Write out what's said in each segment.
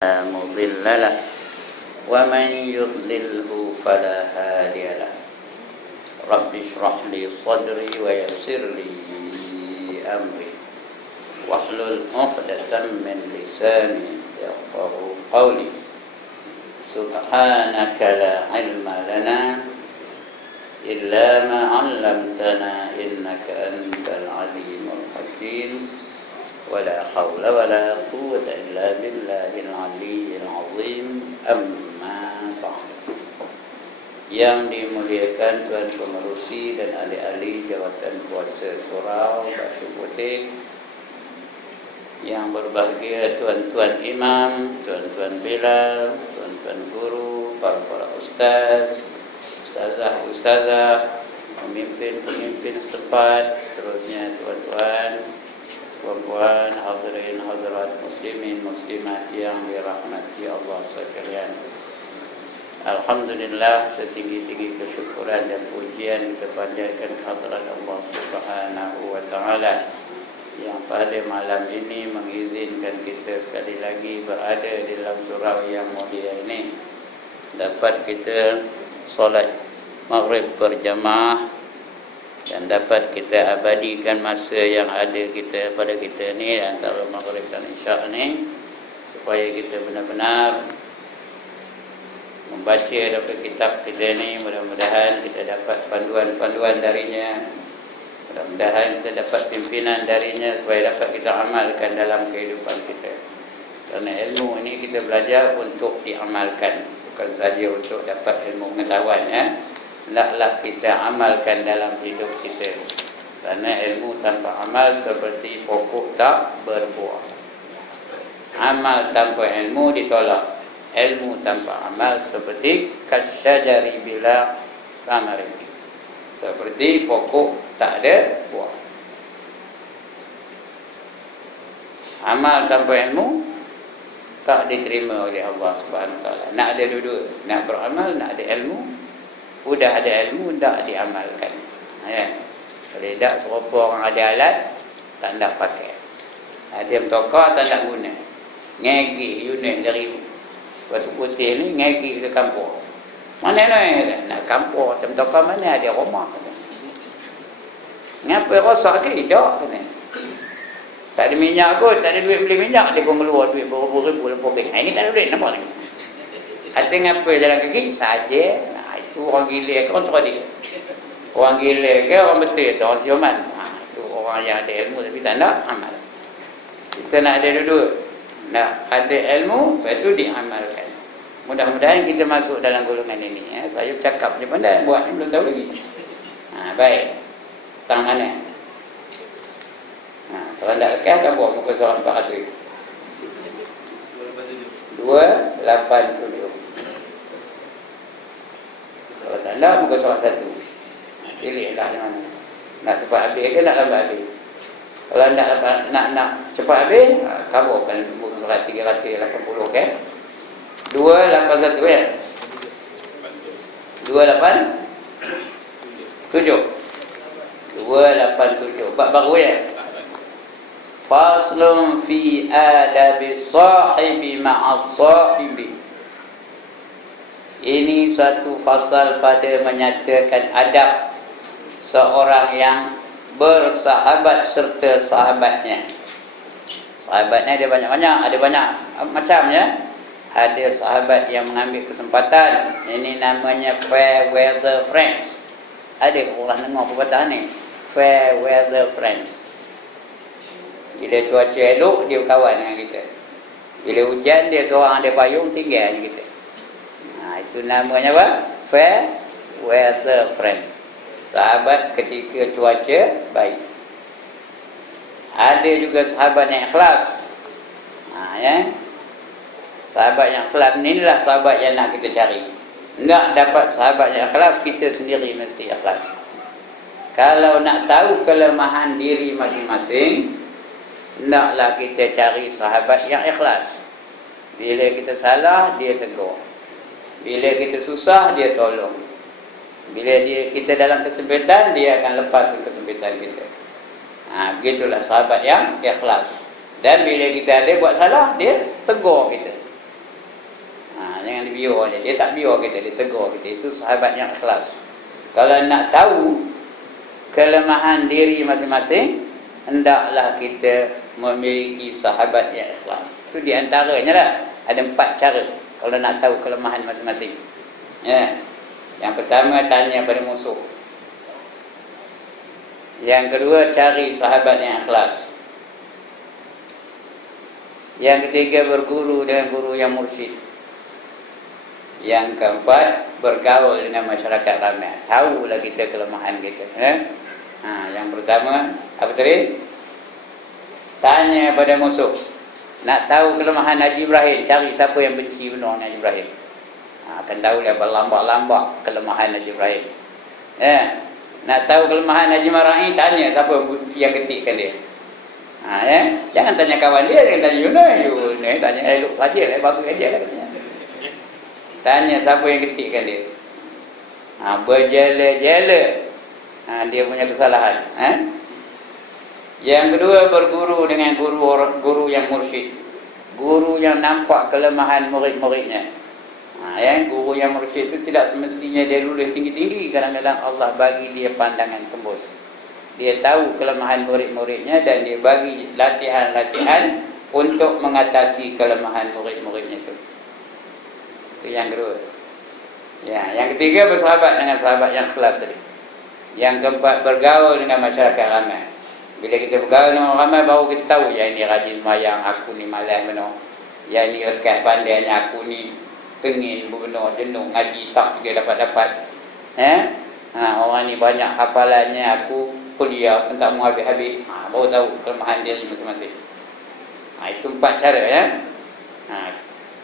لا مضل له ومن يضلله فلا هادي له. رب اشرح لي صدري ويسر لي أمري واحلل عقدة من لساني يفقهوا قولي. سبحانك لا علم لنا إلا ما علمتنا إنك أنت العليم الحكيم. ولا حول ولا قوة إلا بالله العلي العظيم. Amma ba'd. Yang dimuliakan Tuan Pengerusi dan ahli-ahli Jawatan Kuasa Surau Batu Putih, yang berbahagia Tuan-Tuan Imam, Tuan-Tuan Bilal, Tuan-Tuan Guru, para ustaz, ustazah, pemimpin-pemimpin setempat, seterusnya Tuan-Tuan, puan-puan, hadirin hadirat muslimin muslimat yang dirahmati Allah sekalian. Alhamdulillah, setinggi-tinggi kesyukuran dan pujian kita panjatkan kehadirat Allah Subhanahu wa taala yang pada malam ini mengizinkan kita sekali lagi berada di dalam surau yang mulia ini, dapat kita solat maghrib berjamaah dan dapat kita abadikan masa yang ada kita pada kita ni antara maghrib dan isyak ni, supaya kita benar-benar membaca daripada kitab kita ni. Mudah-mudahan kita dapat panduan-panduan darinya, mudah-mudahan kita dapat pimpinan darinya supaya dapat kita amalkan dalam kehidupan kita. Kerana ilmu ini kita belajar untuk diamalkan, bukan saja untuk dapat ilmu pengetahuan, ya. Hendaklah kita amalkan dalam hidup kita. Kerana ilmu tanpa amal seperti pokok tak berbuah. Amal tanpa ilmu ditolak. Ilmu tanpa amal seperti kasyajari bila samari, seperti pokok tak ada buah. Amal tanpa ilmu tak diterima oleh Allah Subhanahu Wa Taala. Nak ada dua-dua, nak beramal, nak ada ilmu. Sudah ada ilmu, tak diamalkan, ya. Kalau tak, serupa orang ada alat, tak nak pakai. Dia bertokar, tak nak guna. Ngegi unit dari Batu Putih ni, ngegi ke kampung. Mana nak kampung, bertokar mana ada rumah. Ngapa rosak ke? Tak, kena. Tak ada minyak kot, tak ada duit beli minyak, dia pun keluar duit berapa-ribu lebih. Ini tak ada duit, nampak ni? Kata ngapa jalan kaki? Saja. Itu orang gila ke orang teradi? Orang gila ke orang betul? Itu orang siuman. Itu orang yang ada ilmu tapi tak nak amal. Kita nak ada dua-dua. Nak ada ilmu, lepas itu diamalkan. Mudah-mudahan kita masuk dalam golongan ini, ya. Saya bercakap je pandai, buat ni belum tahu lagi. Baik. Tangannya. Kalau tak lekas, tak buat muka surat 400. 287. Kalau tak nak, muka surat 1. Pilihlah yang mana. Nak cepat habis ke nak lambat habis? Kalau nak cepat habis, kaburkan muka surat 380, kan? 281, ya? 287. 287. Bab baru, ya? Faslun fi adabi sahibi ma'as sahibi. Ini satu fasal pada menyatakan adab seorang yang bersahabat serta sahabatnya. Sahabatnya ada banyak-banyak, ada banyak macam, ya. Ada sahabat yang mengambil kesempatan. Ini namanya fair weather friends. Ada orang dengar perkataan ni, fair weather friends. Bila cuaca elok, dia berkawan dengan kita. Bila hujan, dia seorang ada payung, tinggal dengan kita. Itu namanya apa? Fair weather friend. Sahabat ketika cuaca baik. Ada juga sahabat yang ikhlas. Ya. Sahabat yang ikhlas ni inilah sahabat yang nak kita cari. Nak dapat sahabat yang ikhlas, kita sendiri mesti ikhlas. Kalau nak tahu kelemahan diri masing-masing, naklah kita cari sahabat yang ikhlas. Bila kita salah, dia tegur. Bila kita susah, dia tolong. Bila kita dalam kesempitan, dia akan lepaskan kesempitan kita. Begitulah sahabat yang ikhlas. Dan bila kita ada buat salah, dia tegur kita. biar dia tak biar kita, dia tegur kita. Itu sahabat yang ikhlas. Kalau nak tahu kelemahan diri masing-masing, hendaklah kita memiliki sahabat yang ikhlas. Itu di antaranya lah. Ada 4 cara kalau nak tahu kelemahan masing-masing. Ya. Yang pertama, tanya pada musuh. Yang kedua, cari sahabat yang ikhlas. Yang ketiga, berguru dengan guru yang mursyid. Yang keempat, bergaul dengan masyarakat ramai. Tahulah kita kelemahan kita. Yang pertama, apa tadi? Tanya pada musuh. Nak tahu kelemahan Haji Ibrahim, cari siapa yang benci benar dengan Haji Ibrahim. Akan tahulah berlambak-lambak kelemahan Haji Ibrahim. Nak tahu kelemahan Haji Marai, tanya siapa yang ketikkan dia. Jangan tanya kawan dia, jangan tanya Yunus, tanya elok saja lah, bagus dia lah katanya. Tanya siapa yang ketikkan dia. Berjela-jela dia punya kesalahan. Yang kedua, berguru dengan guru yang mursyid. Guru yang nampak kelemahan murid-muridnya. Guru yang mursyid itu tidak semestinya dia lulus tinggi-tinggi. Kadang-kadang Allah bagi dia pandangan tembus. Dia tahu kelemahan murid-muridnya dan dia bagi latihan-latihan untuk mengatasi kelemahan murid-muridnya itu. Itu yang kedua. Yang ketiga, bersahabat dengan sahabat yang ikhlas tadi. Yang keempat, bergaul dengan masyarakat ramai. Bila kita bergaul dengan orang ramai, baru kita tahu yang ini rajin sembahyang, aku ni malas benar. Yang ini lekat pandainya, aku ni tengin benar, jenuh ngaji tak juga dapat-dapat. Orang ni banyak hafalannya, aku kuliah pun tak mau habis-habis. Baru tahu kelemahan diri masing-masing. Itu 4 cara ya.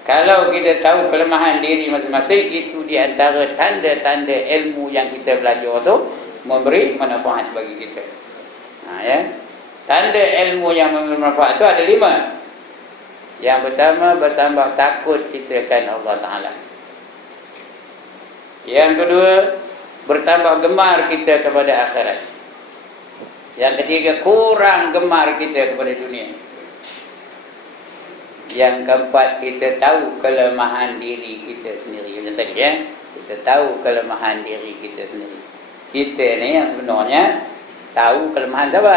Kalau kita tahu kelemahan diri masing-masing, itu di antara tanda-tanda ilmu yang kita belajar tu memberi manfaat bagi kita. Tanda ilmu yang memberi manfaat itu ada 5. Yang pertama, bertambah takut kita akan Allah Ta'ala. Yang kedua, bertambah gemar kita kepada akhirat. Yang ketiga, kurang gemar kita kepada dunia. Yang keempat, kita tahu kelemahan diri kita sendiri. Macam tadi ya, kita tahu kelemahan diri kita sendiri. Kita ni yang sebenarnya tahu kelemahan siapa?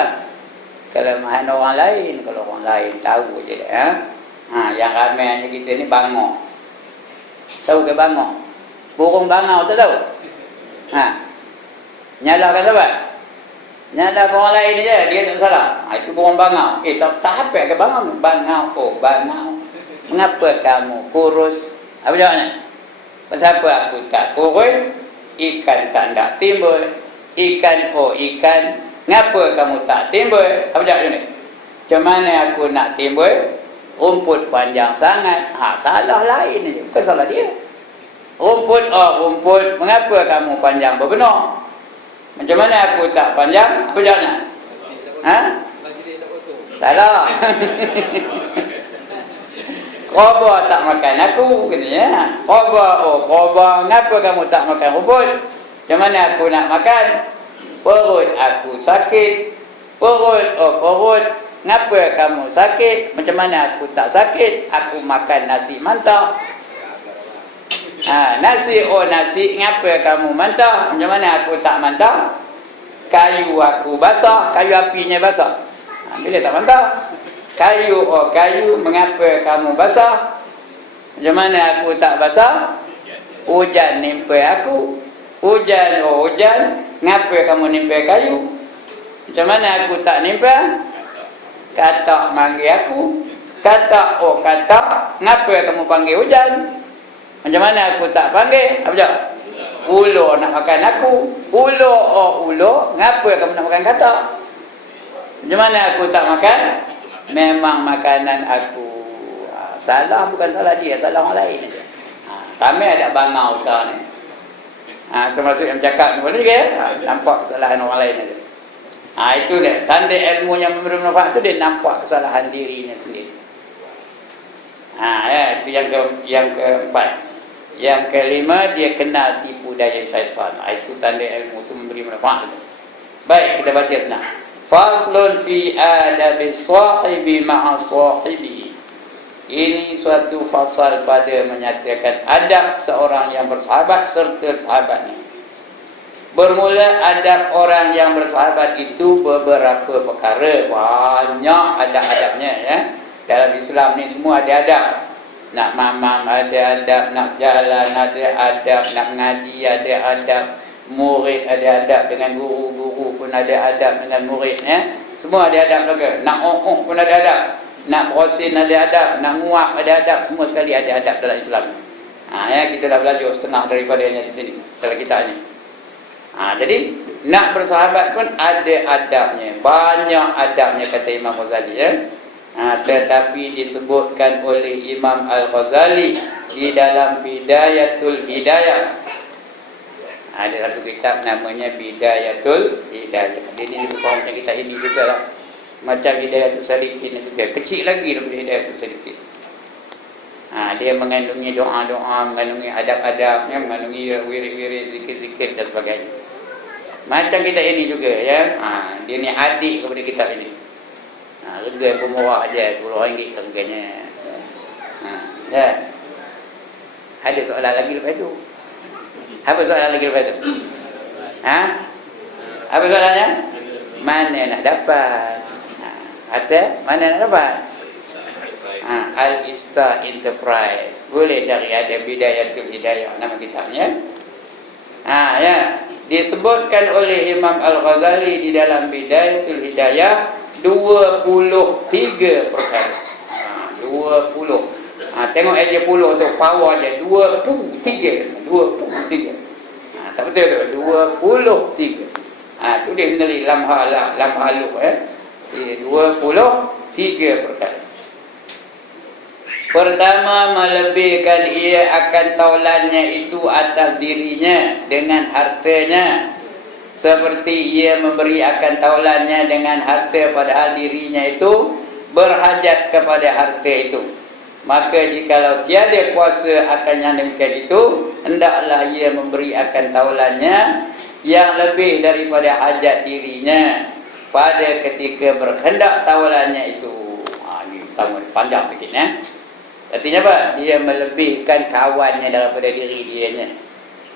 Kelemahan orang lain. Kalau orang lain tahu je ya. Yang ramainya kita ni bangau. Tahu ke bangau? Burung bangau tak tahu? Nyalakan siapa? Nyalakan orang lain je, dia tak salah. Itu burung bangau. Tak hafal ke bangau? Bangau, bangau. Mengapa kamu kurus? Apa jawabnya? Pasal apa aku tak kurus? Ikan tak nak timbul. Ikan, ikan. Ngapa kamu tak timbul? Apa jawabnya ni? Macam mana aku nak timbul? Rumput panjang sangat. Salah lain je, bukan salah dia. Rumput, rumput. Mengapa kamu panjang berbenar? Macam mana aku tak panjang? Apa jawabnya? Salah. Koba tak makan aku, katanya. Koba, ngapa kamu tak makan rumput? Macam mana aku nak makan? Perut aku sakit. Perut. Ngapa kamu sakit? Macam mana aku tak sakit? Aku makan nasi mantap. Nasi, ngapa kamu mantap? Macam mana aku tak mantap? Kayu aku basah, kayu apinya basah. Bila tak mantap? Kayu, mengapa kamu basah? Macam mana aku tak basah? Hujan nimpa aku. Hujan, ngapa kamu nimpa kayu? Macam mana aku tak nimpa? Katak manggil aku. Katak, ngapa kamu panggil hujan? Macam mana aku tak panggil? Apa jawab? Ulo nak makan aku. Ulo, ngapa kamu nak makan katak? Macam mana aku tak makan? Memang makanan aku. Salah bukan salah dia, salah orang lain aja. Ramai ada bangau sekarang ni. Termasuk yang cakap ni boleh juga ya? Nampak kesalahan orang lain aja. Itu dia. Tanda ilmu yang memberi manfaat tu, dia nampak kesalahan dirinya sendiri. Itu yang keempat. Yang kelima, dia kenal tipu daya syaitan. Itu tanda ilmu tu memberi manfaat. Baik, kita baca senang. Faslun fi adabi sahibi ma'a sahibi. Ini suatu fasal pada menyatakan adab seorang yang bersahabat serta sahabatnya. Bermula adab orang yang bersahabat itu beberapa perkara. Banyak adab-adabnya ya. Dalam Islam ni semua ada adab. Nak mamam ada adab, nak jalan ada adab, nak mengaji ada adab, murid ada adab dengan guru, guru pun ada adab dengan murid ya. Semua ada adab juga. Nak pun ada adab. Nak berosin ada adab, nak nguap ada adab, semua sekali ada adab dalam Islam. Ya, kita dah belajar setengah daripadanya di sini dalam kitab ini. Jadi nak bersahabat pun ada adabnya, banyak adabnya kata Imam Ghazali ya. Tetapi disebutkan oleh Imam Al-Ghazali di dalam Bidayatul Hidayah. Ada satu kitab namanya Bidayatul Hidayah. Ini bukan macam kitab ini juga lah. Macam Hidayatul Salikin juga. Kecil lagi daripada Hidayatul Salikin. Dia mengandungi doa-doa, mengandungi adab-adabnya, mengandungi wirid-wirid, zikir-zikir dan sebagainya. Macam kitab ini juga ya. Dia ni adik kepada kitab ini. Harga pun murah aja, RM10 harganya. Ya. Ada soalan lagi lepas tu? Apa soalan lagi lepas tu? Apa soalannya? Mana nak dapat? Atau mana nak dapat? Al-Ista Enterprise. Boleh cari, ada Bidayatul Hidayah nama kitabnya. Ya. Disebutkan oleh Imam Al-Ghazali di dalam Bidayatul Hidayah 23 perkara. 20. Tengok aja puluh tu, power aja 23. 23. Tak betul tu, 23. Tu dia sendiri lam haluk 23 perkara. Pertama, melebihkan ia akan taulannya itu atas dirinya dengan hartanya, seperti ia memberi akan taulannya dengan harta padahal dirinya itu berhajat kepada harta itu. Maka jikalau tiada kuasa akan yang demikian itu, hendaklah ia memberi akan taulannya yang lebih daripada hajat dirinya pada ketika berkehendak taulannya itu. Ini panjang sikit ya. Artinya apa? Dia melebihkan kawannya daripada diri dianya.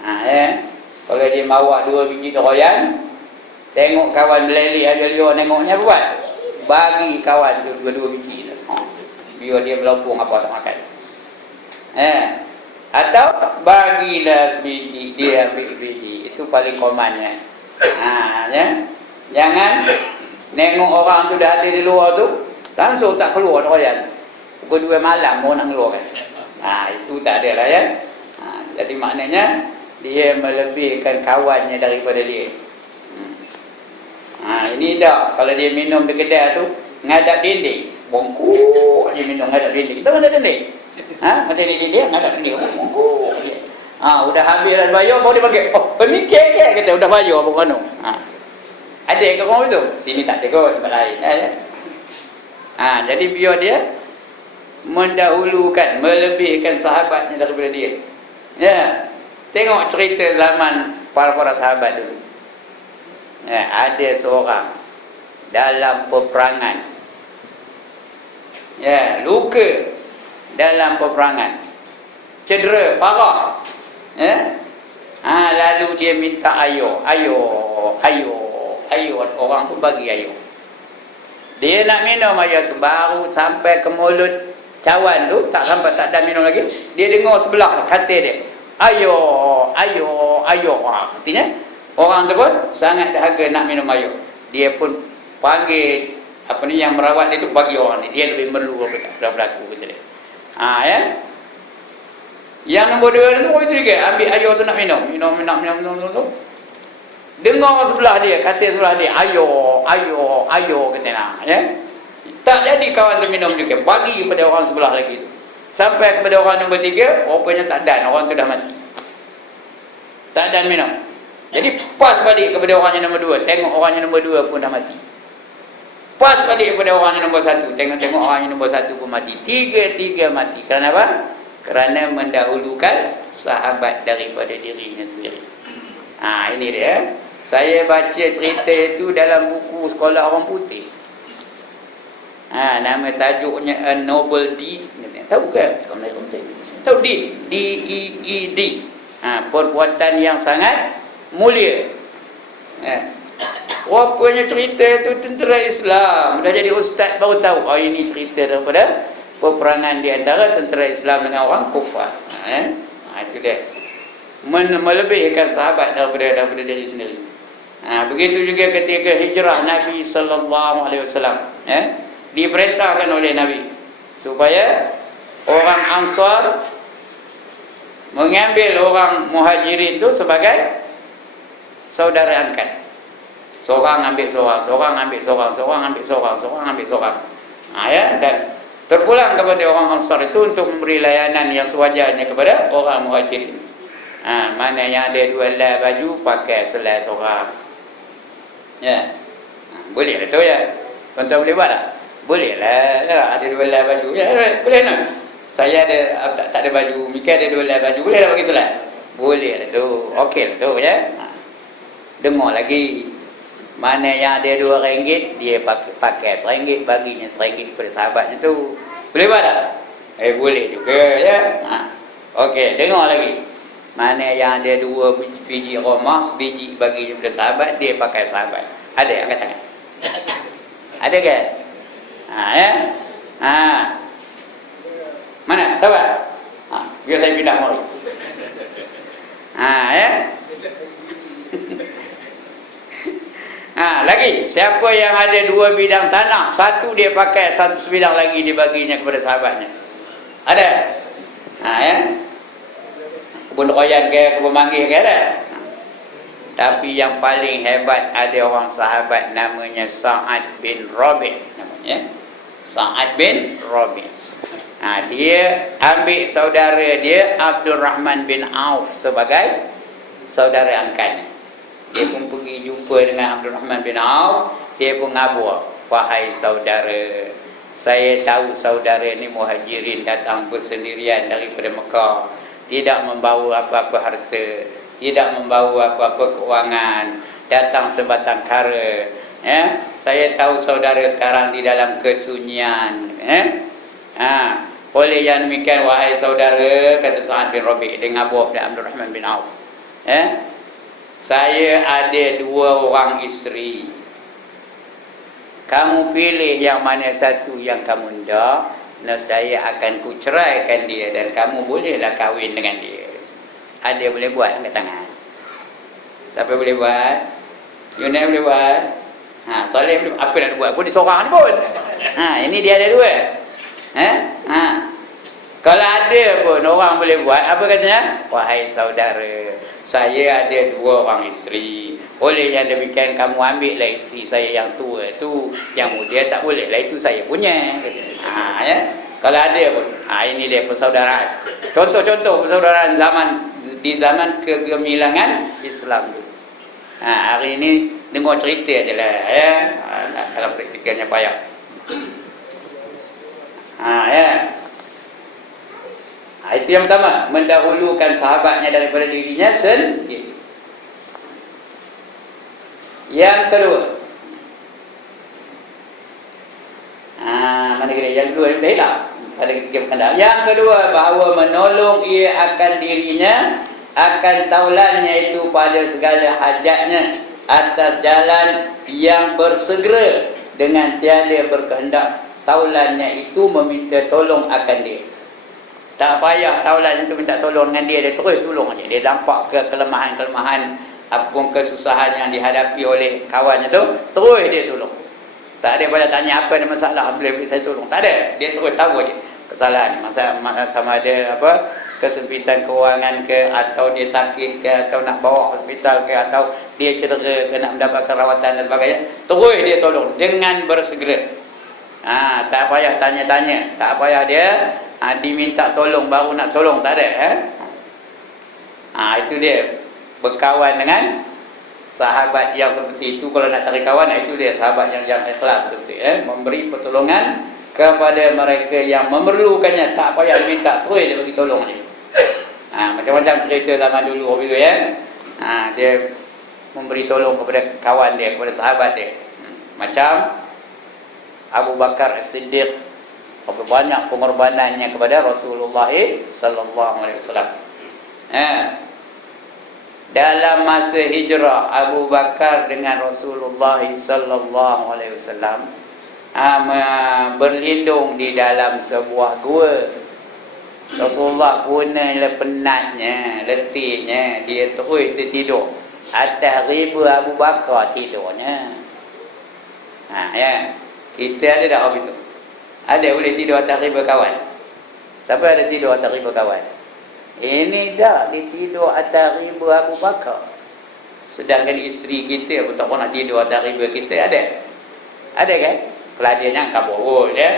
Ya. Kalau dia bawa 2 biji royan, tengok kawan meleleh aja dia nengoknya buat. Bagi kawan tu 2 biji. Biar dia melopong apa tak makan. Atau bagilah sebiji, dia ambil sebiji. Itu paling komannya. Ya. Jangan nengok orang tu dah ada di luar tu, langsung tak keluar royan. Pukul 2 malam mau nak keluar kan. Itu tak ada lah ya. Jadi maknanya dia melebihkan kawannya daripada dia. Ini dah kalau dia minum di kedai tu ngadap dinding, bongkok dia minum ngadap dinding. Kita ngadap dinding. Macam ni dia ngadap dinding, bongkok. Udah habis dah bayar baru dia panggil. Ni kek kata udah bayar apa kanu. Ada ke orang itu? Sini tak ada kot, tempat lain ya. Jadi biar dia mendahulukan, melebihkan sahabatnya daripada dia. Ya. Tengok cerita zaman para sahabat dulu. Ya, ada seorang dalam peperangan. Ya, luka dalam peperangan. Cedera parah. Ya. Lalu dia minta ayo. Orang pun bagi ayo. Dia nak minum ayo tu baru sampai ke mulut cawan tu, tak sampai tak ada minum lagi, dia dengar sebelah kata dia, ayo. Artinya orang tu pun sangat dahaga nak minum ayo. Dia pun panggil yang merawat dia tu bagi orang ni, dia lebih merlu daripada berlaku kata dia. Ya. Yang nombor 2 tu itu juga ambil ayo tu nak minum tu. Dengar sebelah dia, kata sebelah dia, ayo kata nak ya. Tak jadi kawan tu minum juga, bagi kepada orang sebelah lagi tu. Sampai kepada orang nombor 3, rupanya tak dan, orang tu dah mati. Tak dan minum. Jadi pas balik kepada orang yang nombor 2, tengok orang yang nombor 2 pun dah mati. Pas balik kepada orang yang nombor 1, tengok orang yang nombor 1 pun mati. Tiga mati. Kerana apa? Kerana mendahulukan sahabat daripada dirinya sendiri. Ini dia. Saya baca cerita itu dalam buku sekolah orang putih. Nama tajuknya A Noble Deed. Tahu ke? Tahu deed? D-E-E-D. Perbuatan yang sangat mulia. Rupanya cerita itu tentera Islam. Dah jadi ustaz baru tahu. Ini cerita daripada peperangan di antara tentera Islam dengan orang kufar. Itu dia. Melebihkan sahabat daripada diri sendiri. Begitu juga ketika hijrah Nabi sallallahu alaihi wasallam, diperintahkan oleh Nabi supaya orang Ansar mengambil orang Muhajirin itu sebagai saudara angkat. Seorang ambil seorang, seorang ambil seorang, seorang ambil seorang, seorang ambil seorang. Dan terpulang kepada orang Ansar itu untuk memberi layanan yang sewajarnya kepada orang Muhajirin. Mana yang ada 2 helai baju, pakai selai seorang. Boleh lah tu ya. Tuan-tuan boleh buat tak? Boleh lah. Ada 2 helai baju. Boleh tak? Saya ada tak ada baju, Mika ada 2 helai baju. Boleh tak bagi selai? Boleh lah tu. Okey lah tu ya. Dengar lagi. Mana yang ada RM2, dia pakai RM1, baginya RM1 kepada sahabatnya tu. Boleh buat tak? Boleh juga ya. Okey, dengar lagi. Mana yang ada 2 biji romah, sebiji baginya kepada sahabat, dia pakai sahabat. Ada angkat tangan? Ada ke? Mana? Sahabat? Biar saya pindah mari. Lagi, siapa yang ada 2 bidang tanah, satu dia pakai, satu sebidang lagi dibaginya kepada sahabatnya. Ada? Kebun royan ke, kebun manggis ke, ada? Tapi yang paling hebat, ada orang sahabat namanya Sa'ad bin Rabi'. Namanya Sa'ad bin Rabi'. Dia ambil saudara dia Abdul Rahman bin Auf sebagai saudara angkatnya. Dia pun pergi jumpa dengan Abdul Rahman bin Auf. Dia pun ngabur, wahai saudara, saya tahu saudara ni Muhajirin datang bersendirian daripada Mekah, tidak membawa apa-apa harta, tidak membawa apa-apa kewangan, datang sebatang kara. Saya tahu saudara sekarang di dalam kesunyian. Oleh yang demikian, wahai saudara, kata Sa'ad bin Rabi' dengan Abu Abdul Rahman bin Auf, saya ada 2 orang isteri. Kamu pilih yang mana satu yang kamu hendak, saya akan kuceraikan dia dan kamu bolehlah kahwin dengan dia. Ada boleh buat angkat tangan? Siapa boleh buat? Yunai boleh buat? Soleh boleh. Apa nak buat pun dia seorang ni pun. Ini dia ada 2. Kalau ada pun orang boleh buat, apa katanya? Wahai saudara, saya ada 2 orang isteri. Oleh yang demikian, kamu ambillah isteri saya yang tua tu, yang muda tak boleh lah, itu saya punya. Kalau ada pun, ini dia persaudaraan. Contoh-contoh persaudaraan di zaman kegemilangan Islam tu. Hari ini dengar cerita je lah dalam praktikalnya payah. Itu yang pertama, mendahulukan sahabatnya daripada dirinya sendiri. Yang kedua, mana kira yang kedua dah hilang pada ketika berkendara. Yang kedua, bahawa menolong ia akan dirinya, akan taulannya itu pada segala hajatnya, atas jalan yang bersegera, dengan tiada berkehendak taulannya itu meminta tolong akan dia. Tak payah taulan itu minta tolong dengan dia, dia terus tolong dia. Dia nampak ke kelemahan-kelemahan, apapun kesusahan yang dihadapi oleh kawannya tu, terus dia tolong. Tak ada pada tanya apa ada masalah, boleh saya tolong. Tak ada, dia terus tahu je kesalahan. Masalah sama ada apa, kesempitan kewangan ke, atau dia sakit ke, atau nak bawa hospital ke, atau dia cedera ke, nak mendapatkan rawatan dan sebagainya, terus dia tolong dengan bersegera. Tak payah tanya-tanya, tak payah dia diminta tolong baru nak tolong, tak ada. Itu dia berkawan dengan sahabat yang seperti itu. Kalau nak cari kawan, itu dia sahabat yang ikhlas seperti memberi pertolongan kepada mereka yang memerlukannya, tak payah minta, terus dia bagi tolong dia. Macam-macam cerita zaman dulu gitu dia memberi tolong kepada kawan dia, kepada sahabat dia. Macam Abu Bakar As-Siddiq, berapa banyak pengorbanannya kepada Rasulullah sallallahu alaihi wasallam. Dalam masa hijrah Abu Bakar dengan Rasulullah sallallahu alaihi wasallam berlindung di dalam sebuah gua. Rasulullah punanya penatnya, letihnya, dia terus tertidur atas riba Abu Bakar tidurnya. Ya. Kita ada tak apa itu? Ada boleh tidur atas riba kawan? Siapa ada tidur atas riba kawan? Ini dah dia tidur atas riba Abu Bakar. Sedangkan isteri kita pun tak pernah tidur atas riba kita. Ada kan? Kalau dia nyangka bohong dia.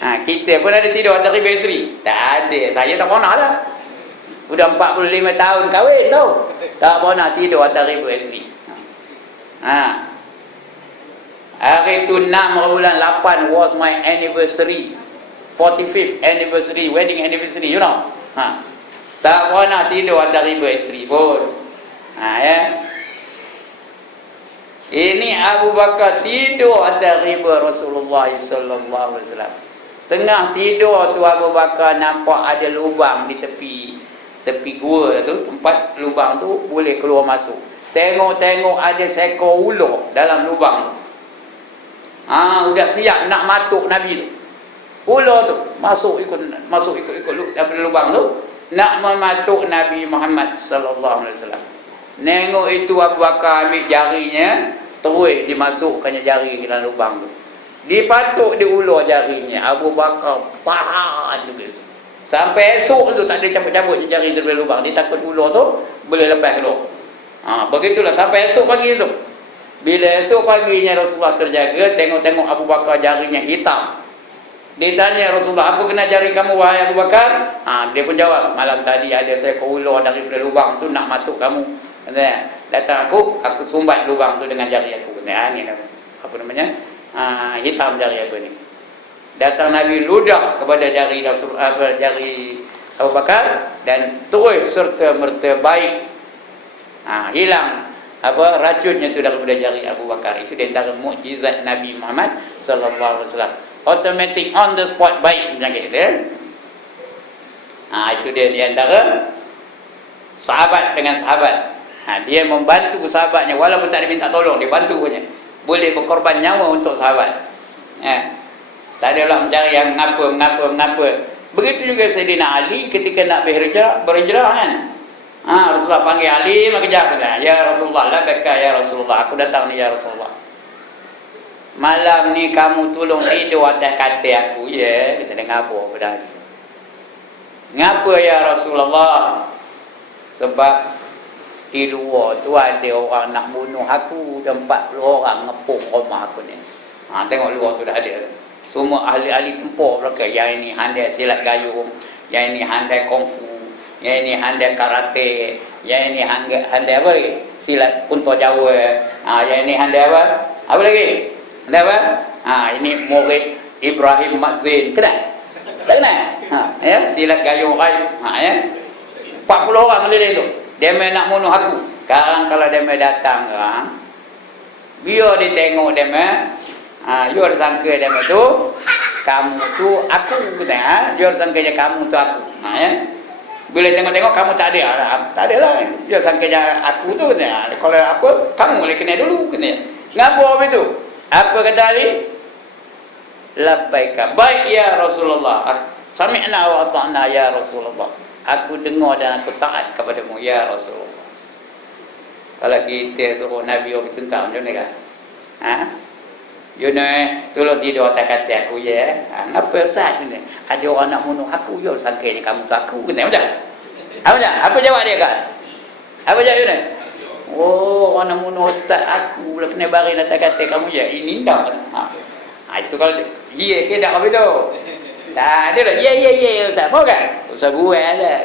Kita pun ada tidur atas riba isteri. Tak ada. Saya tak pernah lah. Sudah 45 tahun kahwin tau. Tak pernah tidur atas riba isteri. Hari tu 6 bulan 8 was my anniversary. 45th anniversary, wedding anniversary, you know. Tak pernah tidur atas riba isteri pun. Ya. Ini Abu Bakar tidur atas riba Rasulullah sallallahu alaihi wasallam. Tengah tidur tu Abu Bakar nampak ada lubang di tepi gua tu, tempat lubang tu boleh keluar masuk. Tengok ada seekor ular dalam lubang tu. Udah siap nak matuk Nabi tu. Ular tu masuk ikut daripada lubang tu nak mematuk Nabi Muhammad sallallahu alaihi wasallam. Nengok itu Abu Bakar ambil jarinya, terus dimasukkannya jari dalam lubang tu. Dipatuk di ulur jarinya. Abu Bakar pahan tu. Sampai esok tu tak ada cabut-cabut jari daripada lubang. Dia takut ular tu boleh lepas keluar. Begitulah sampai esok pagi tu. Bila esok paginya Rasulullah terjaga, tengok-tengok Abu Bakar jarinya hitam. Dia tanya Rasulullah, apa kena jari kamu wahai Abu Bakar? Dia pun jawab, malam tadi ada seekor ular daripada lubang tu nak matuk kamu. Datang aku sumbat lubang tu dengan jari aku. Ni apa namanya? Hitam jari aku ni. Datang Nabi ludah kepada jari Abu Bakar dan terus serta merta baik. Hilang racunnya tu daripada jari Abu Bakar. Itu di antara mukjizat Nabi Muhammad sallallahu alaihi wasallam. Automatic on the spot baik penyakit dia. Itu dia di antara sahabat dengan sahabat. Dia membantu sahabatnya walaupun tak diminta tolong, dia bantu punya. Boleh berkorban nyawa untuk sahabat. Tak ada lah mencari yang mengapa. Begitu juga Sayyidina Ali ketika nak berhijrah kan. Rasulullah panggil Ali, maka kejar kata, ya Rasulullah, labbaika ya Rasulullah, aku datang ni ya Rasulullah. Malam ni kamu tolong tidur atas katil aku ya. Kita dengar apa pada Ali. Ngapa ya Rasulullah? Sebab di luar tu ada orang nak bunuh aku, dan 40 orang ngepung rumah aku ni. Tengok luar tu dah ada. Semua ahli-ahli tempur mereka. Yang ini handai silat gayung, yang ini handai kungfu, yang ini handai karate, yang ini handai apa lagi? Silat kunto Jawa. Yang ini handai apa? Apa lagi? Handai apa? Ini murid Ibrahim Mazzin. Kenal? Tak kenal? Ya, silat gayung raib. Ya. 40 orang keliling tu. Dia main nak bunuh aku. Sekarang kalau dia main datang, biar dia tengok dia main. Dia sangka dia main tu kamu tu aku kata. Dia sangka je kamu tu aku. Ya. Bila tengok-tengok kamu tak ada. Tak ada lah. Dia sangka je aku tu kata. Kalau apa, kamu boleh kena dulu kata. Ngapa apa itu? Apa kata Ali? Labbaika. Baik ya Rasulullah. Sami'na wa ata'na ya Rasulullah. Aku dengar dan aku taat kepadamu ya Rasulullah. Kalau kita suruh Nabi orang tentang macam ni kan? Tolong tidur atas kata aku ya. Apa sah ni? Ada orang nak bunuh aku, ya sangkanya kamu tu aku. Kena macam? Apa jawab dia kan? Apa jawab dia? Oh, orang nak bunuh ustaz aku, kena baring atas kata kamu ya. Ini dah. Itu kalau dia ke dak apa tu? Tak ada lah. Ya ustaz. Mau kan? Ustaz buat dah.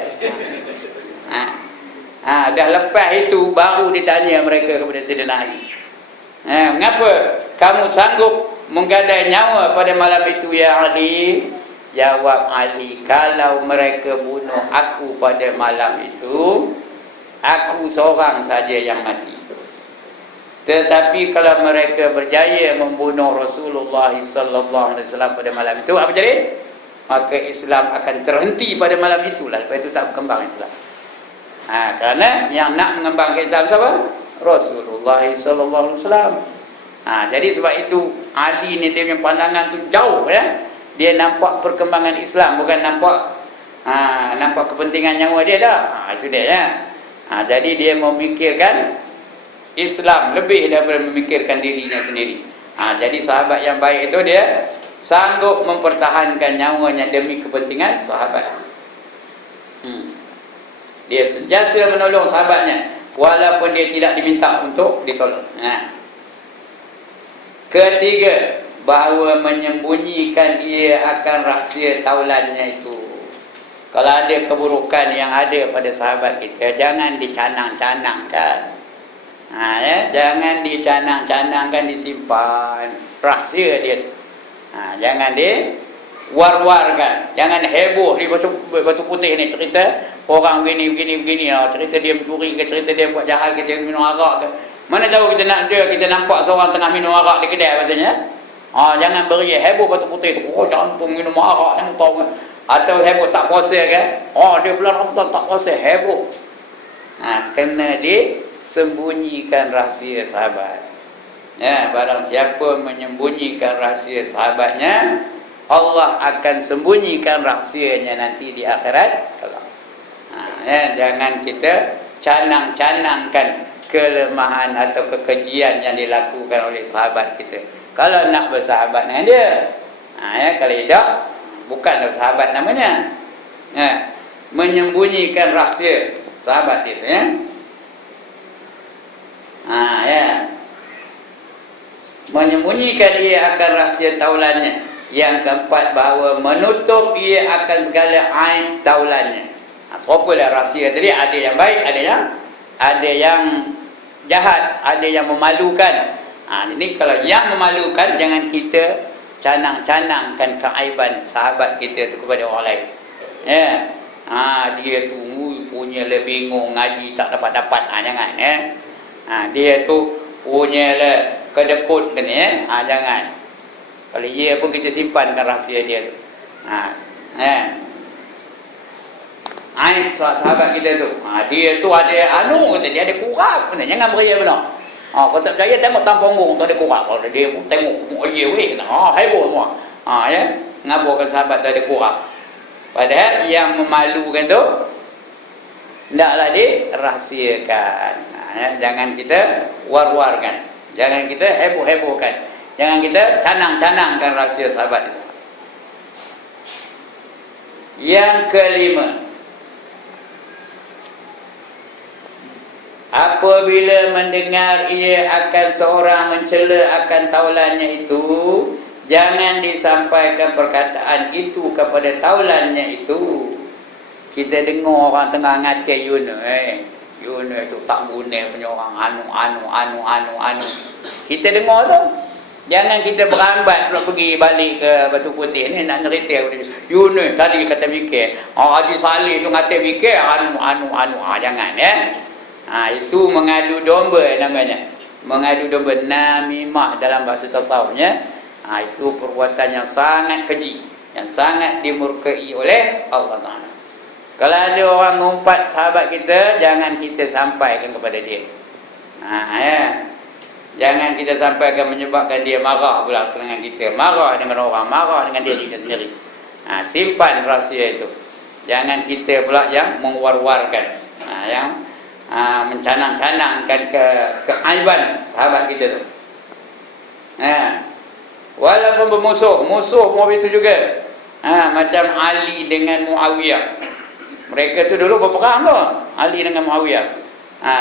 Dah lepas itu baru ditanya mereka kepada Sayyidina Ali. Mengapa kamu sanggup menggadai nyawa pada malam itu ya Ali? Jawab Ali, kalau mereka bunuh aku pada malam itu, aku seorang saja yang mati. Tetapi kalau mereka berjaya membunuh Rasulullah sallallahu alaihi wasallam pada malam itu, apa jadi? Maka Islam akan terhenti pada malam itulah. Lepas itu tak berkembang Islam. Kerana yang nak mengembangkan Islam siapa? Rasulullah sallallahu alaihi wasallam. Jadi sebab itu Ali ni dia punya pandangan tu jauh ya. Dia nampak perkembangan Islam, bukan nampak kepentingan nyawa dia dah. Itu dia ya. Jadi dia memikirkan Islam lebih daripada memikirkan dirinya sendiri. Jadi sahabat yang baik itu dia sanggup mempertahankan nyawanya demi kepentingan sahabat. Dia sentiasa menolong sahabatnya walaupun dia tidak diminta untuk ditolong. Ketiga, bahawa menyembunyikan ia akan rahsia taulannya itu. Kalau ada keburukan yang ada pada sahabat kita, jangan dicanang-canangkan. Jangan dicanang-canangkan, disimpan rahsia dia. Jangan diwar-warkan. Jangan heboh di batu putih ni cerita orang begini, cerita dia mencuri ke, cerita dia buat jahat ke, cerita minum arak ke. Mana tahu kita nampak seorang tengah minum arak di kedai katanya. Jangan beri heboh batu putih tu. Jantung minum arak, jangan tahu. Atau heboh tak puasa kan. Dia bulan Ramadan tak puasa, heboh. Kena disembunyikan rahsia sahabat. Barang siapa menyembunyikan rahsia sahabatnya, Allah akan sembunyikan rahsianya nanti di akhirat kelak. Jangan kita canang-canangkan kelemahan atau kekejian yang dilakukan oleh sahabat kita. Kalau nak bersahabat dengan dia, kalau tidak, bukan sahabat namanya. Menyembunyikan rahsia sahabat itu ya. Menyembunyikan ia akan rahsia taulannya. Yang keempat, bahawa menutup ia akan segala aib taulannya. Serupalah rahsia tadi, ada yang baik, ada yang jahat, ada yang memalukan. Jadi kalau yang memalukan, jangan kita canang-canangkan keaiban sahabat kita tu kepada orang lain. Dia tu punya le bingung ngaji tak dapat-dapat, jangan dia tu punya le kedekut kan jangan. Kalau dia pun kita simpankan rahsia dia tu. Aib sahabat kita tu, dia tu ada kata dia ada kurap, jangan beria benar. Kalau tak percaya tengok tampang punggung tu ada kurap. Kalau dia tengok heboh semua. Ngaburkan sahabat tu ada kurap. Padahal yang memalukan tu hendaklah dirahsiakan. Jangan kita war-warkan. Jangan kita heboh-hebohkan. Jangan kita canang-canangkan rahsia sahabat itu. Yang kelima, apabila mendengar ia akan seorang mencela akan taulannya itu, jangan disampaikan perkataan itu kepada taulannya itu. Kita dengar orang tengah ngatai Yunus itu tak guna punya orang anu. Kita dengar tu, jangan kita berambat pula pergi balik ke Batu Putih ni nak cerita Yunus tadi kata mikir, Haji Saleh tu kata mikir anu. Jangan ya. Itu mengadu domba namanya. Mengadu domba, namimah dalam bahasa tasawufnya. Itu perbuatan yang sangat keji, yang sangat dimurkai oleh Allah Ta'ala. Kalau ada orang ngumpat sahabat kita, jangan kita sampaikan kepada dia. Jangan kita sampaikan menyebabkan dia marah pula dengan kita. Marah dengan orang, marah dengan diri kita sendiri. Simpan rahsia itu. Jangan kita pula yang mengwar-warkan, yang mencanang-canangkan keaiban sahabat kita tu. Walaupun bermusuh, musuh pun itu juga. Macam Ali dengan Muawiyah. Mereka tu dulu berperang tu, Ali dengan Muawiyah.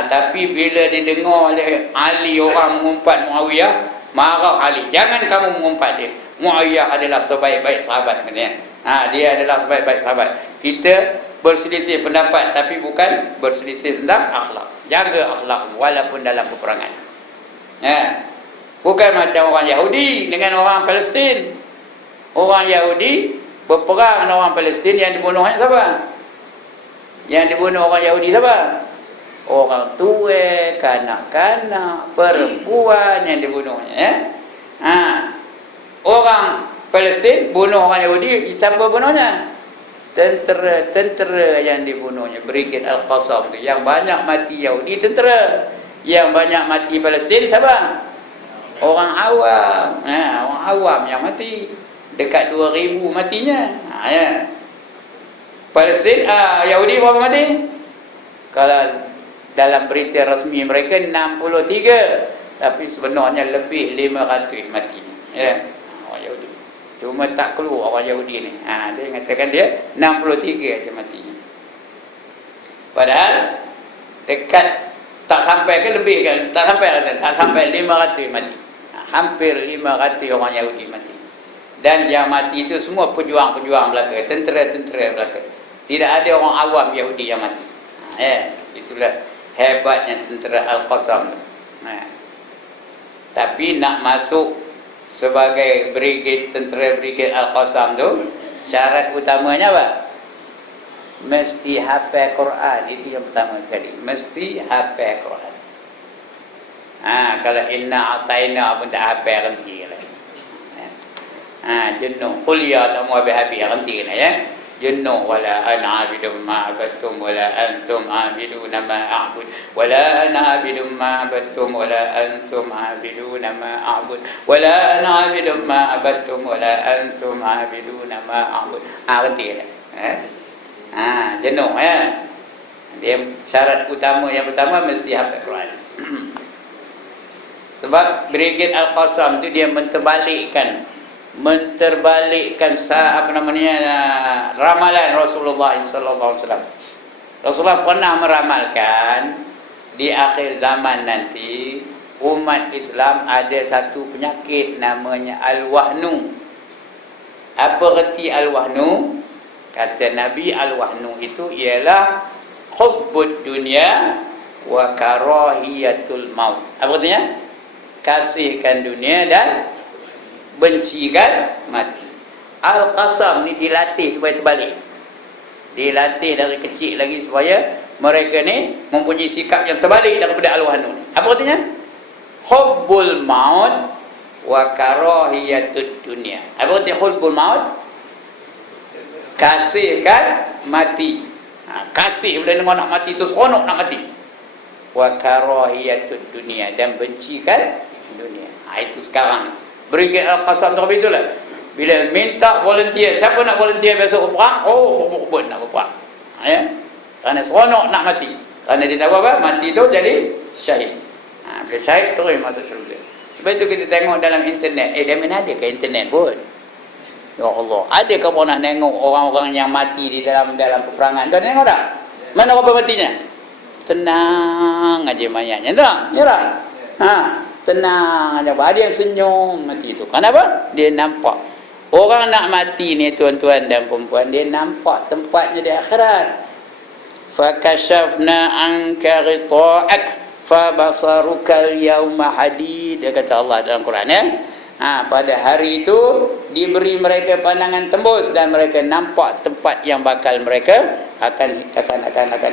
Tapi bila didengar oleh Ali orang mengumpat Muawiyah, marah Ali. Jangan kamu mengumpat dia. Muawiyah adalah sebaik-baik sahabat katanya. Dia adalah sebaik-baik sahabat. Kita berselisih pendapat, tapi bukan berselisih tentang akhlak. Jaga akhlak walaupun dalam peperangan. Bukan macam orang Yahudi dengan orang Palestin. Orang Yahudi berperang dengan orang Palestin, yang dibunuh hanya siapa? Yang dibunuh orang Yahudi siapa? Orang tua, kanak-kanak, perempuan yang dibunuhnya, ya. Orang Palestin bunuh orang Yahudi, siapa bunuhnya? Tentera yang dibunuhnya, Brigade Al-Qassam tu. Yang banyak mati Yahudi tentera, yang banyak mati Palestin siapa? Orang awam. Orang awam yang mati, dekat 2,000 matinya. Ya. Palestin, Yahudi berapa mati? Kalau dalam berita rasmi mereka 63, tapi sebenarnya lebih 500 matinya. Ya, orang Yahudi. Cuma tak keluar orang Yahudi ni. Dia mengatakan dia 63 aja matinya. Padahal dekat, tak sampai ke lebih kan? Tak sampai 500 mati. Hampir 500 orang Yahudi mati. Dan yang mati itu semua pejuang-pejuang belaka, tentera-tentera belaka. Tidak ada orang awam Yahudi yang mati. Itulah hebatnya tentera Al-Qassam. Tapi nak masuk sebagai tentera Brigade Al-Qassam tu, syarat utamanya apa? Mesti hafal Quran. Itu yang pertama sekali. Mesti hafal Quran. Kalau inna ataina pun tak hafal, henti lah. Jenuh. Kuliah tak mau habis-habis, henti lah ya. Jenuh. Wala ana abidum ma'abadtum wala antum abiduna ma'abud wala ana abidum ma'abadtum wala antum abiduna ma'abud wala ana abidum ma'abadtum wala antum abiduna ma'abud. Henti lah. Jenuh ya. Dia syarat utama, yang pertama mesti hafal Quran. Sebab Brigade Al-Qassam tu dia menterbalikkan ramalan Rasulullah SAW. Rasulullah pernah meramalkan di akhir zaman nanti umat Islam ada satu penyakit namanya al-wahnu. Apa erti al-wahnu? Kata Nabi, al-wahnu itu ialah hubbud dunia wa karahiyatul maut. Apa artinya? Kasihkan dunia dan bencikan mati. Al-Qassam ni dilatih supaya terbalik. Dilatih dari kecil lagi supaya mereka ni mempunyai sikap yang terbalik daripada al-wahnu. Apa artinya? Hubbul maut wa karahiyatud dunia. Apa artinya hubbul maut? Kasihkan mati. Kasih bila dengar nak mati tu seronok nak mati. Wa karahiyatud dunia, dan bencikan dunia. Itu sekarang Brigade Al-Qassam tu itulah. Bila minta volunteer, siapa nak volunteer besok berperang? Berbun nak berperang. Ya. Kerana seronok nak mati. Kerana dia tahu apa? Mati tu jadi syahid. Bila syahid terus masuk syurga. Sebab itu kita tengok dalam internet. Dia mana ada ke internet pun? Ya Allah. Ada ke pernah tengok orang-orang yang mati di dalam peperangan? Tuan tengok tak? Mana berapa matinya? Tenang aja mayatnya. Tak? Ya tak? Tenang aja. Ada yang senyum mati itu. Kenapa? Dia nampak. Orang nak mati ni tuan-tuan dan perempuan, dia nampak tempatnya di akhirat. Fakashafna anka ghita'ak fabasarukal yawma hadid. Dia kata Allah dalam Quran ya. Pada hari itu diberi mereka pandangan tembus dan mereka nampak tempat yang bakal mereka akan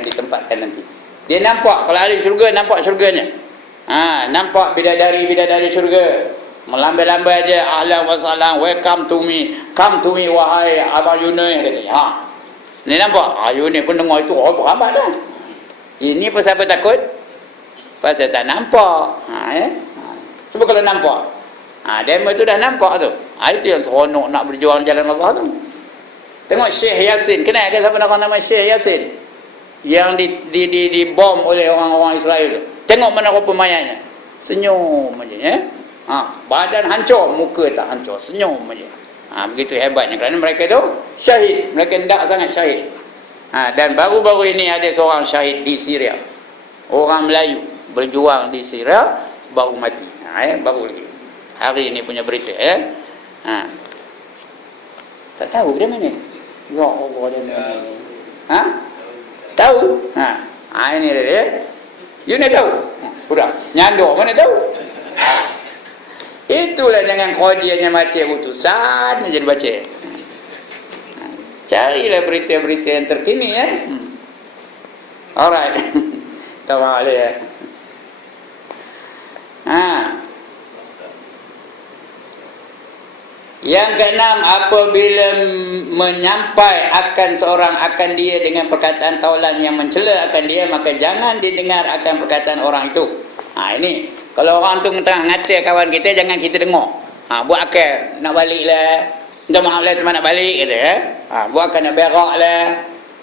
ditempatkan nanti. Dia nampak, kalau ahli syurga nampak syurganya. Nampak bidadari syurga. Melambai-lambai aja, ahlan wa sahlan, welcome to me, come to me wahai Abang Yunus katanya. Ni nampak? Yunus pun dengar itu, berambat dah. Ini pasal apa takut? Pasal tak nampak. Cuba kalau nampak. Demo tu dah nampak tu. Itu yang seronok nak berjuang jalan Allah tu. Tengok Syekh Yasin. Kenal ke siapa nama Syekh Yasin? Yang dibom oleh orang-orang Israel tu. Tengok mana rupa mayatnya. Senyum aja ya. Badan hancur, muka tak hancur. Senyum aja. Begitu hebatnya kerana mereka tu syahid. Mereka hendak sangat syahid. Dan baru-baru ini ada seorang syahid di Syria. Orang Melayu berjuang di Syria baru mati. Baru lagi. Hari ini punya berita ya. Tak tahu dia mana? Ya Allah dia mana? Tahu? Ini dia ya. You nak tahu? Sudah. Nyanduk mana tahu? Itulah jangan kodiannya baca putusan jadi baca. Carilah berita-berita yang terkini ya. Alright. Tak maaf ya. Yang keenam, apabila menyampai akan seorang akan dia dengan perkataan taulan yang mencela akan dia, maka jangan didengar akan perkataan orang itu. Ini kalau orang tu tengah ngata kawan kita, jangan kita dengar. Buat akal nak balik lah, minta maaf lah teman nak balik kata ya. Buat akal nak berak lah,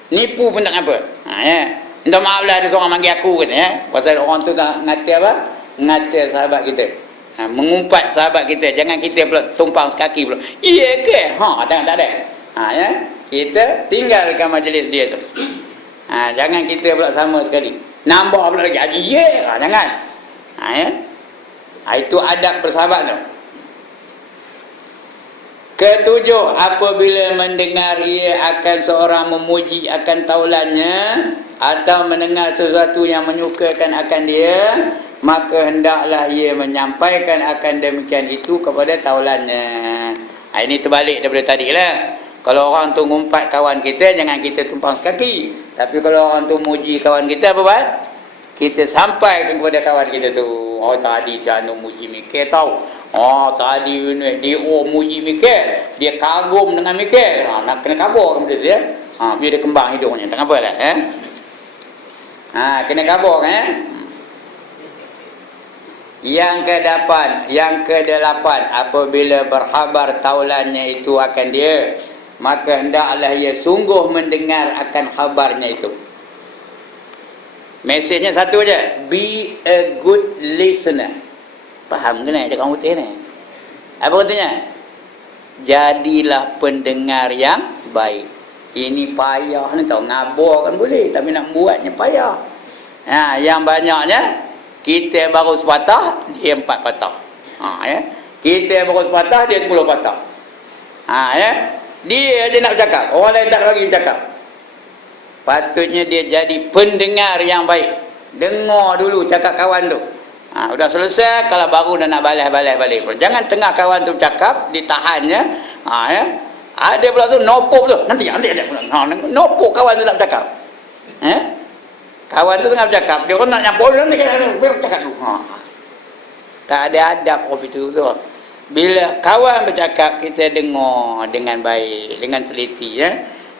nipu pun tak apa. Ya. Minta maaf lah ada seorang manggil aku kata ya. Pasal orang tu tak ngata apa? Ngata sahabat kita. Mengumpat sahabat kita, jangan kita pula tumpang sekaki pula. Iya ke? Tak ada. Ya. Kita tinggalkan majlis dia tu. Jangan kita pula sama sekali. Nambah pula lagi. Iya, jangan. Ya. Itu adab bersahabat tu. Ketujuh, apabila mendengar ia akan seorang memuji akan taulannya atau mendengar sesuatu yang menyukakan akan dia, maka hendaklah ia menyampaikan akan demikian itu kepada taulannya. Ini terbalik daripada tadi lah. Kalau orang tu ngumpat kawan kita, jangan kita tumpang kaki. Tapi kalau orang tu muji kawan kita, apa buat? Kita sampaikan kepada kawan kita tu. Tadi si anu muji mikir tau. Tadi dia muji mikir. Dia kagum dengan mikir. Nak kena kabur kepada dia. Biar dia kembang hidungnya. Tak apa lah. Kena kabur Yang kedelapan, apabila berkhabar taulannya itu akan dia, maka hendaklah ia sungguh mendengar akan khabarnya itu. Mesejnya satu aja, be a good listener. Faham ke ni cakap orang putih ni? Apa katanya? Jadilah pendengar yang baik. Ini payah ni tau, ngabur kan boleh, tapi nak buatnya payah. Yang banyaknya kita baru sepatah, dia 4 patah. Ya. Kita baru sepatah, dia 10 patah. Ya. Dia aja nak bercakap, orang lain tak lagi bercakap. Patutnya dia jadi pendengar yang baik. Dengar dulu cakap kawan tu. Udah selesai, kalau baru dah nak balas balik. Jangan tengah kawan tu cakap, ditahannya. Ya. Ada pula tu nopok tu. Nanti ada. Nopok kawan tu tak bercakap. Kawan tu tengah bercakap, dia orang nak nyampur, dia bercakap dulu. Tak ada adab orang itu tu. Bila kawan bercakap, kita dengar dengan baik, dengan teliti ya.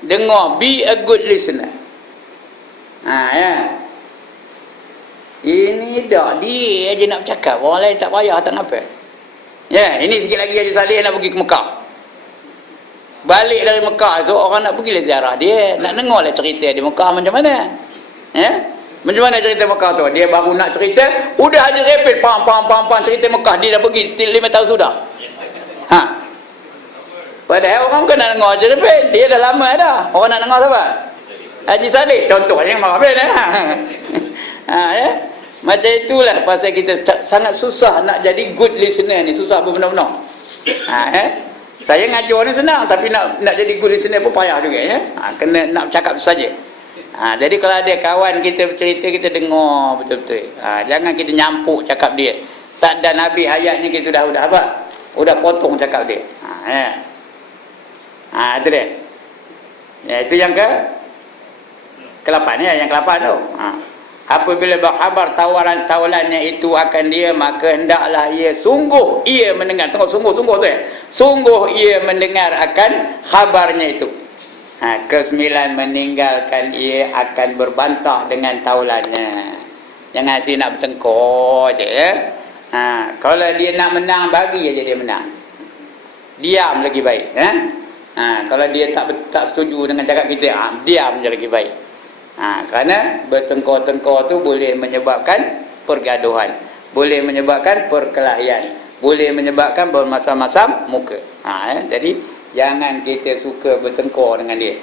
Dengar, be a good listener. Ya. Ini dah dia aja nak bercakap, orang lain tak payah, tak apa. Ya, ini sikit lagi Haji Saleh nak pergi ke Mekah. Balik dari Mekah tu orang nak pergi ziarah dia, nak dengar lah cerita di Mekah macam mana. Ya? Macam mana cerita Mekah tu? Dia baru nak cerita, udah aja repeat pam cerita Mekah, dia dah pergi 5 tahun sudah. Padahal orang bukan nak dengar je repeat, dia dah lama dah. Orang nak dengar siapa? Haji Saleh contoh yang marah ben. Ya? Macam itulah pasal kita sangat susah nak jadi good listener ni, susah benar-benar. Saya ngajar ni senang, tapi nak jadi good listener pun payah juga ya. Kena nak cakap saja. Jadi kalau ada kawan kita bercerita, kita dengar betul-betul. Jangan kita nyampuk cakap dia. Tak ada Nabi hayatnya kita dah apa? Udah potong cakap dia. Itu dia. Ya, itu yang ke-8 ya, yang ke-8 tu. Apabila berkhabar tawalannya itu akan dia, maka hendaklah ia sungguh ia mendengar. Tengok sungguh tu ya. Sungguh ia mendengar akan khabarnya itu. Ke-9, meninggalkan ia akan berbantah dengan taulannya. Jangan si nak bertengkar je ya. Kalau dia nak menang, bagi aja dia menang. Diam lagi baik. Kalau dia tak setuju dengan cakap kita, diam je lagi baik. Kerana bertengkar-tengkar tu boleh menyebabkan pergaduhan, boleh menyebabkan perkelahian, boleh menyebabkan bermasam-masam muka. Jadi jangan kita suka bertengkar dengan dia.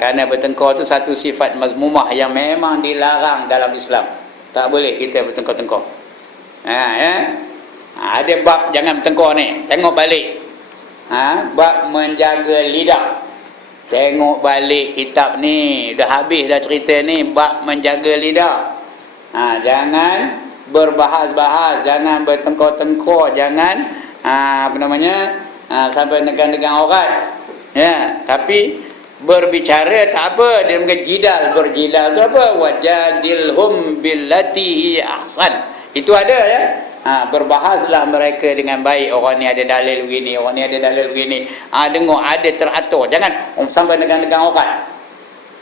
Kerana bertengkar tu satu sifat mazmumah yang memang dilarang dalam Islam. Tak boleh kita bertengkar-tengkar. Ada bab jangan bertengkar ni. Tengok balik. Bab menjaga lidah. Tengok balik kitab ni. Dah habis dah cerita ni. Bab menjaga lidah. Jangan berbahas-bahas. Jangan bertengkar-tengkar. Jangan sampai negang-negang aurat. Ya, tapi berbicara tak apa, dia berjidal. Berjidal tu apa? Wajadilhum billati ahsan. Itu ada ya. Berbahaslah mereka dengan baik. Orang ni ada dalil begini, orang ni ada dalil begini. Dengar ada teratur. Jangan sampai dengan orang.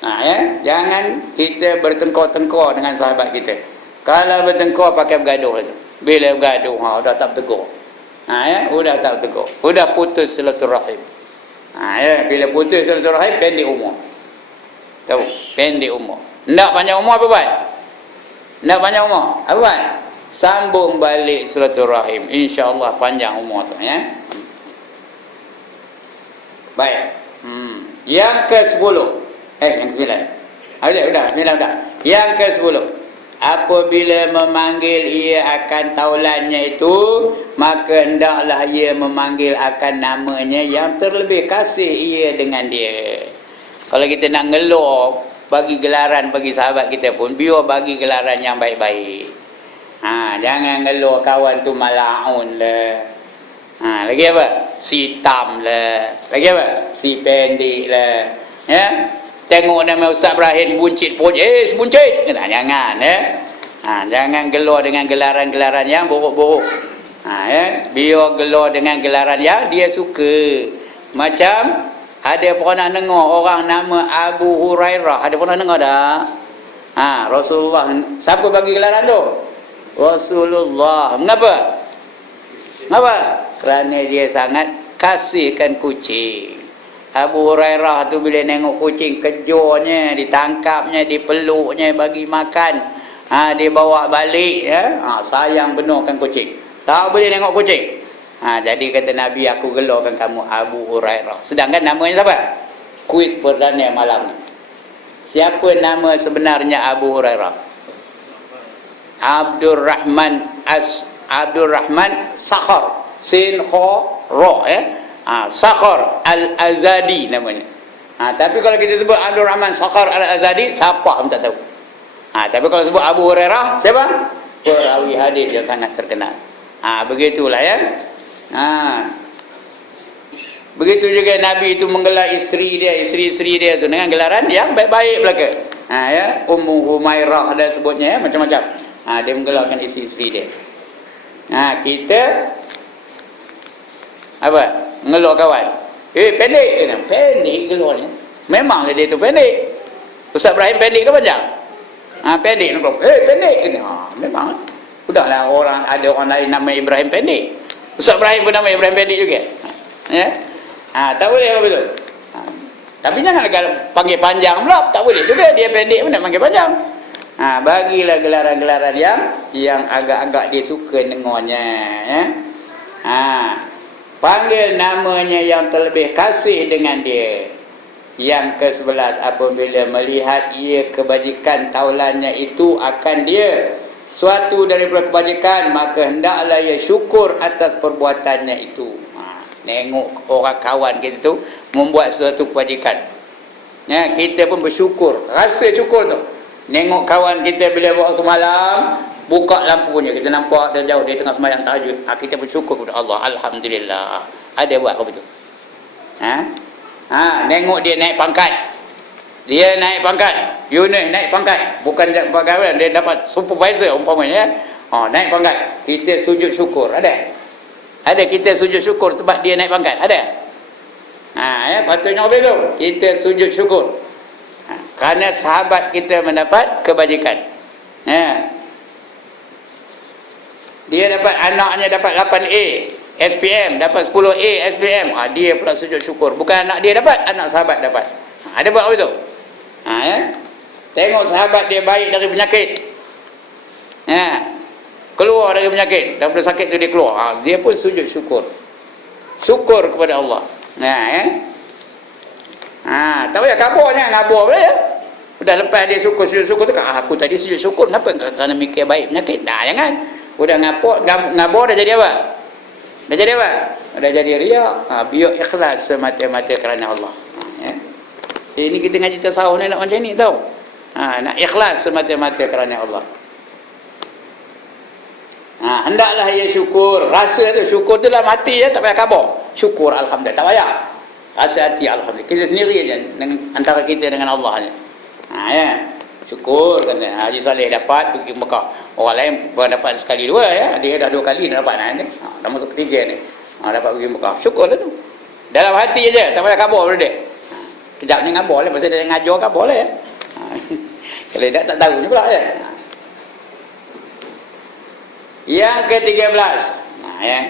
Ya, jangan kita bertengkar-tengkar dengan sahabat kita. Kalau bertengkar pakai bergaduh tu. Bila bergaduh, dah tak bertegur. Ya, sudah tak bertegur. Sudah putus silaturahim. Ya, bila putus silaturahim, pendek umur. Tahu? Pendek umur. Nak panjang umur apa buat? Nak panjang umur apa buat? Sambung balik silaturahim. InsyaAllah panjang umur tu ya. Baik. Yang ke-10. Yang ke-9. Sudah, 9 dah. Yang ke-10. Apabila memanggil ia akan taulannya itu, maka hendaklah ia memanggil akan namanya yang terlebih kasih ia dengan dia. Kalau kita nak ngeluh, bagi gelaran bagi sahabat kita pun, biar bagi gelaran yang baik-baik. Jangan ngeluh kawan tu mala'un lah. Lagi apa? Si tam lah. Lagi apa? Si pendek lah. Ya? Tengok nama Ustaz Ibrahim buncit pun, sebuncit. Jangan ya. Jangan gelar dengan gelaran-gelaran yang buruk-buruk. Ya. Biar gelar dengan gelaran yang dia suka. Macam ada pernah dengar orang nama Abu Hurairah. Ada pernah dengar tak? Rasulullah. Siapa bagi gelaran tu? Rasulullah. Mengapa? Mengapa? Kerana dia sangat kasihkan kucing. Abu Hurairah tu bila tengok kucing, kejurnya, ditangkapnya, dipeluknya, bagi makan, dibawa balik ya. Sayang benarkan kucing. Tak boleh tengok kucing. Jadi kata Nabi, aku gelarkan kamu Abu Hurairah. Sedangkan namanya siapa? Kuis perdana malam ni. Siapa nama sebenarnya Abu Hurairah? Abdurrahman Sakhar. Sin kha ra ya. Sakhar Al-Azadi namanya. Tapi kalau kita sebut Abdul Rahman Sakhar Al-Azadi, siapa pun tak tahu. Tapi kalau sebut Abu Hurairah, siapa? Perawi hadis yang sangat terkenal. Begitulah ya. Begitu juga Nabi itu menggelar isteri-isteri dia tu dengan gelaran yang baik-baik belaka. Ya, Ummu Humairah dan sebutnya ya, macam-macam. Dia menggelarkan isteri-isteri dia. Kita apa? Ngeluh kawan. Pendek kena. Pendek geluhnya. Memanglah dia tu pendek. Ustaz Ibrahim pendek ke panjang? Pendek nak keluar. Pendek kena. Memang. Udahlah ada orang lain nama Ibrahim pendek. Ustaz Ibrahim pun nama Ibrahim pendek juga. Ya. Tak boleh apa betul. Tapi jangan panggil panjang pula. Tak boleh juga dia pendek pun nak panggil panjang. Bagilah gelaran-gelaran yang agak-agak dia suka dengarnya ya. Panggil namanya yang terlebih kasih dengan dia. Yang ke-11, apabila melihat ia kebajikan taulannya itu akan dia suatu daripada kebajikan, maka hendaklah ia syukur atas perbuatannya itu. Tengok orang kawan kita tu membuat suatu kebajikan, ya, kita pun bersyukur, rasa syukur tu. Tengok kawan kita bila waktu malam buka lampunya, kita nampak dari jauh dia tengah sembahyang tahajud, kita bersyukur kepada Allah. Alhamdulillah. Ada buat apa betul? Tengok dia naik pangkat. Dia naik pangkat. Yunus naik pangkat. Bukan pegawai, dia dapat supervisor umpamanya. Naik pangkat. Kita sujud syukur. Ada? Ada kita sujud syukur sebab dia naik pangkat? Ada? Ya, patutnya apa itu? Kita sujud syukur. Kerana sahabat kita mendapat kebajikan. Dia dapat, anaknya dapat 8A SPM, dapat 10A SPM. Dia pula sujud syukur. Bukan anak dia dapat, anak sahabat dapat. Ada buat apa tu? Ya? Tengok sahabat dia baik dari penyakit. Keluar dari penyakit, daripada sakit tu dia keluar. Dia pun sujud syukur. Syukur kepada Allah. Tak payah kabarnya, ngabur boleh ya. Udah lepas dia sujud syukur tu, aku tadi sujud syukur, kenapa? Kerana mikir baik penyakit. Jangan. Udah ngabur dah jadi apa? Dah jadi apa? Dah jadi riak. Biar ikhlas semata-mata kerana Allah. Ini kita ngaji tasawuf ni nak macam ni tau. Nak ikhlas semata-mata kerana Allah. Hendaklah ia syukur. Rasa tu syukur tu dalam hati ya, tak payah kabar. Syukur alhamdulillah, tak payah. rasa hati alhamdulillah. Kita sendiri aja dengan antara kita dengan Allah aja. Ya. Syukur kata Haji Saleh dapat pergi Mekah. Orang lain pun dapat sekali dua ya. Dia dah 2 kali dah dapat ni. Dah masuk ketiga ni. Dapat pergi Mekah. Syukur lah tu. Dalam hati aja, tak payah kabur pada dia. Kejap ni ngabur lah pasal dia ngajar kabur lah ya. Kalau tak tahu ni pula ya. Yang ke-13. Ya.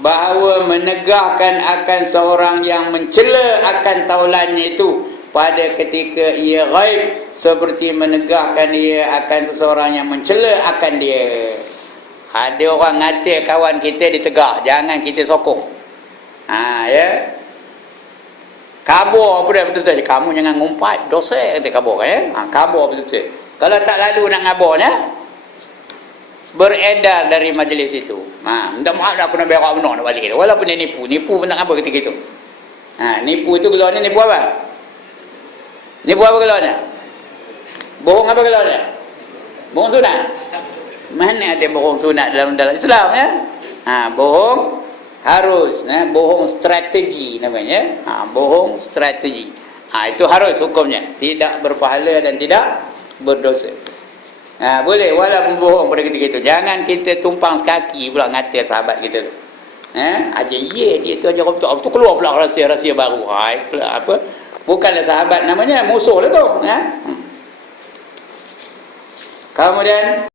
Bahawa menegahkan akan seorang yang mencela akan taulannya itu pada ketika ia ghaib, seperti menegahkan dia akan seseorang yang mencela akan dia. Ada orang ngata kawan kita ditegah, jangan kita sokong. Ya. Kabur apa dia betul-betul. Kamu jangan ngumpat, dosa kata kabur ya. Kabur betul-betul. Kalau tak lalu nak ngaburnya, beredar dari majlis itu. Minta maaf dah aku nak berak benar nak balik. Walaupun dia nipu. Nipu pun tak apa ketika itu. Nipu itu gelarnya nipu apa? Nipu apa gelarnya? Bohong apa gelarnya? Bohong sunat. Mana ada bohong sunat dalam Islam ya? Bohong harus. Bohong strategi namanya. Bohong strategi. Itu harus hukumnya. Tidak berpahala dan tidak berdosa. Boleh walaupun bohong pada ketika itu. Jangan kita tumpang sekaki pula ngata sahabat kita tu. Dia tu aja betul keluar pula rahsia-rahsia baru. Itulah apa? Bukanlah sahabat namanya, musuh lah tu. Kemudian